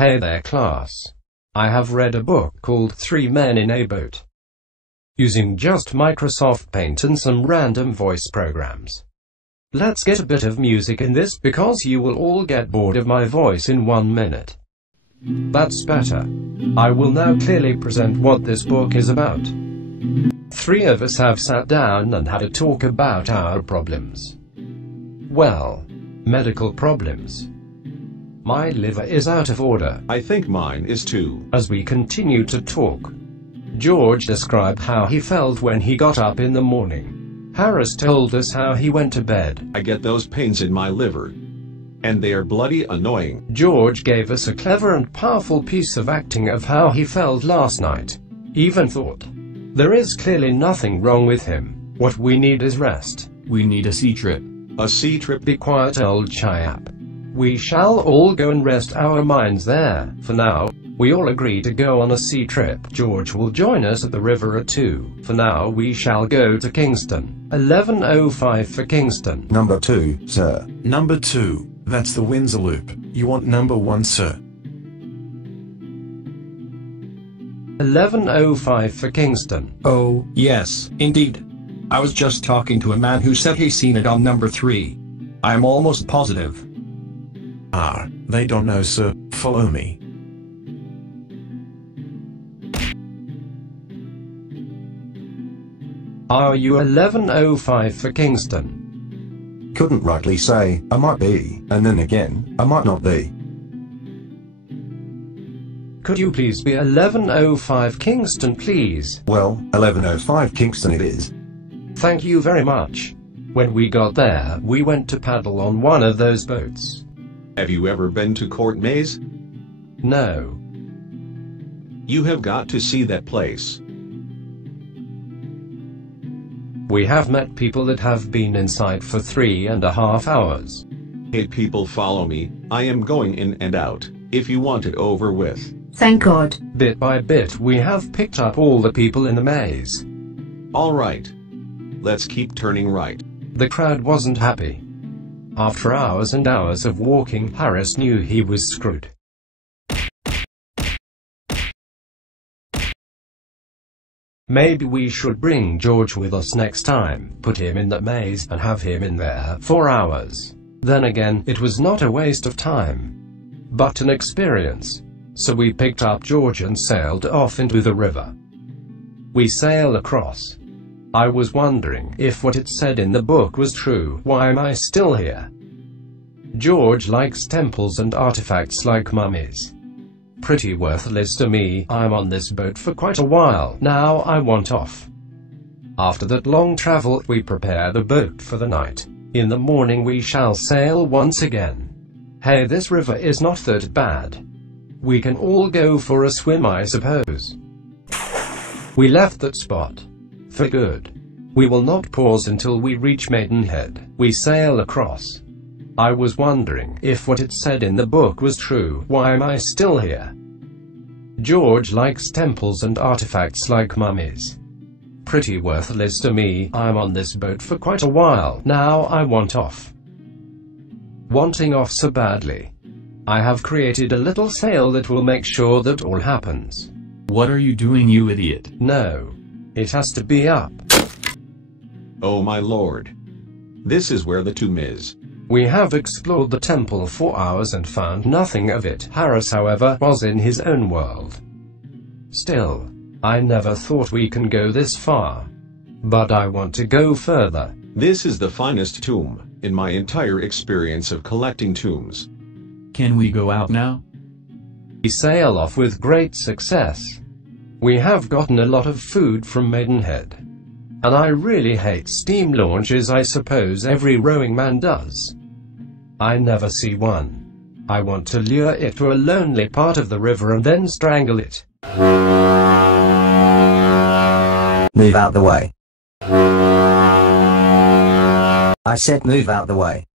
Hey there class. I have read a book called 3 Men in a Boat. Using just Microsoft Paint and some random voice programs. Let's get a bit of music in this because you will all get bored of my voice in 1 minute. That's better. I will now clearly present what this book is about. 3 of us have sat down and had a talk about our problems. Well, medical problems. My liver is out of order. I think mine is too. As we continue to talk, George described how he felt when he got up in the morning. Harris told us how he went to bed. I get those pains in my liver, and they are bloody annoying. George gave us a clever and powerful piece of acting of how he felt last night. Even thought, there is clearly nothing wrong with him. What we need is rest. We need a sea trip. A sea trip? Be quiet, old chap. We shall all go and rest our minds there. For now, we all agree to go on a sea trip. George will join us at the river at 2. For now we shall go to Kingston. 11:05 for Kingston. Number 2, sir. Number 2, that's the Windsor Loop. You want number 1, sir? 11:05 for Kingston. Oh, yes, indeed. I was just talking to a man who said he's seen it on number 3. I'm almost positive. Ah, they don't know, sir. Follow me. Are you 11:05 for Kingston? Couldn't rightly say. I might be, and then again, I might not be. Could you please be 11:05 Kingston, please? Well, 11:05 Kingston it is. Thank you very much. When we got there, we went to paddle on one of those boats. Have you ever been to Court Maze? No. You have got to see that place. We have met people that have been inside for 3.5 hours. Hey people, follow me. I am going in and out, if you want it over with. Thank God. Bit by bit we have picked up all the people in the maze. Alright. Let's keep turning right. The crowd wasn't happy. After hours and hours of walking, Harris knew he was screwed. Maybe we should bring George with us next time, put him in the maze, and have him in there for hours. Then again, it was not a waste of time, but an experience. So we picked up George and sailed off into the river. We sailed across. I was wondering if what it said in the book was true. Why am I still here? George likes temples and artifacts like mummies. Pretty worthless to me. I'm on this boat for quite a while now. I want off. After that long travel, we prepare the boat for the night. In the morning we shall sail once again. Hey, this river is not that bad. We can all go for a swim, I suppose. We left that spot. For good. We will not pause until we reach Maidenhead. We sail across. I was wondering if what it said in the book was true. Why am I still here? George likes temples and artifacts like mummies. Pretty worthless to me. I'm on this boat for quite a while now. I want off. Wanting off so badly. I have created a little sail that will make sure that all happens. What are you doing, you idiot? No. It has to be up. Oh my lord. This is where the tomb is. We have explored the temple for hours and found nothing of it. Harris, however, was in his own world. Still, I never thought we can go this far. But I want to go further. This is the finest tomb in my entire experience of collecting tombs. Can we go out now? We sail off with great success. We have gotten a lot of food from Maidenhead. And I really hate steam launches. I suppose every rowing man does. I never see one. I want to lure it to a lonely part of the river and then strangle it. Move out the way. I said move out the way.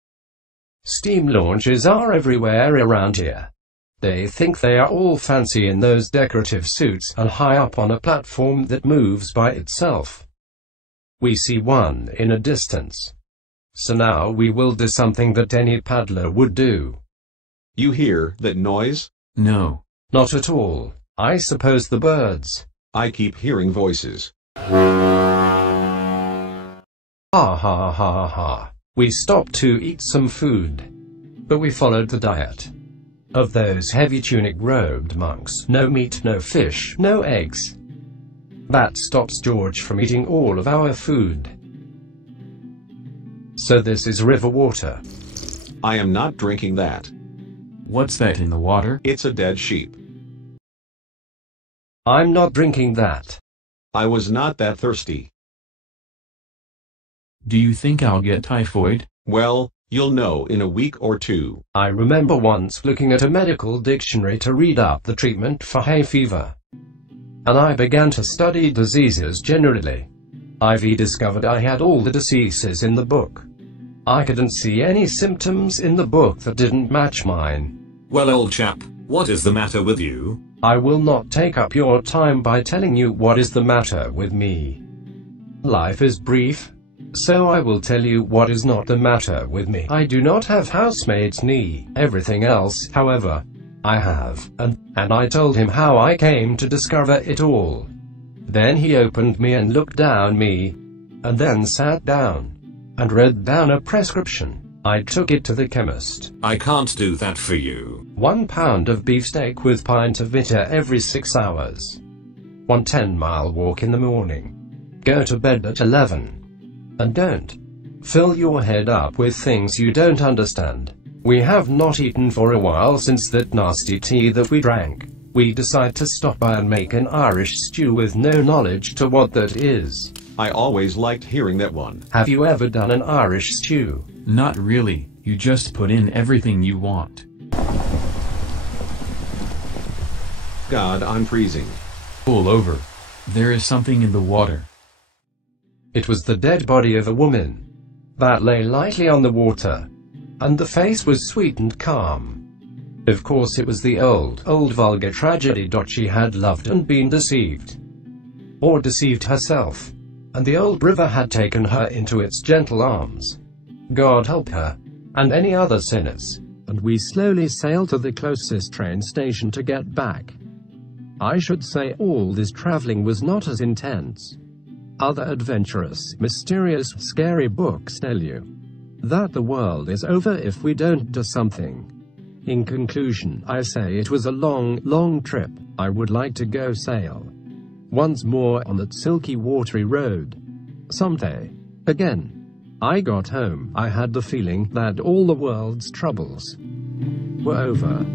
Steam launches are everywhere around here. They think they are all fancy in those decorative suits and high up on a platform that moves by itself. We see one in a distance. So now we will do something that any paddler would do. You hear that noise? No. Not at all. I suppose the birds. I keep hearing voices. Ha ha ha ha. We stopped to eat some food. But we followed the diet of those heavy tunic-robed monks. No meat, no fish, no eggs. That stops George from eating all of our food. So this is river water. I am not drinking that. What's that in the water? It's a dead sheep. I'm not drinking that. I was not that thirsty. Do you think I'll get typhoid? Well, you'll know in a week or two. I remember once looking at a medical dictionary to read up the treatment for hay fever. And I began to study diseases generally. Ivy discovered I had all the diseases in the book. I couldn't see any symptoms in the book that didn't match mine. Well, old chap, what is the matter with you? I will not take up your time by telling you what is the matter with me. Life is brief, so I will tell you what is not the matter with me. I do not have housemaid's knee. Everything else, however, I have, and I told him how I came to discover it all. Then he opened me and looked down me, and then sat down and read down a prescription. I took it to the chemist. I can't do that for you. 1 pound of beefsteak with pint of bitter every 6 hours. 1 10-mile walk in the morning. Go to bed at 11. And don't fill your head up with things you don't understand. We have not eaten for a while since that nasty tea that we drank. We decide to stop by and make an Irish stew with no knowledge to what that is. I always liked hearing that one. Have you ever done an Irish stew? Not really. You just put in everything you want. God, I'm freezing. Pull over. There is something in the water. It was the dead body of a woman that lay lightly on the water, and the face was sweet and calm. Of course it was the old vulgar tragedy. She had loved and been deceived, or deceived herself, and the old river had taken her into its gentle arms. God help her, and any other sinners. And we slowly sailed to the closest train station to get back. I should say all this traveling was not as intense. Other adventurous, mysterious, scary books tell you that the world is over if we don't do something. In conclusion, I say it was a long trip. I would like to go sail once more on that silky watery road someday. Again. I got home. I had the feeling that all the world's troubles were over.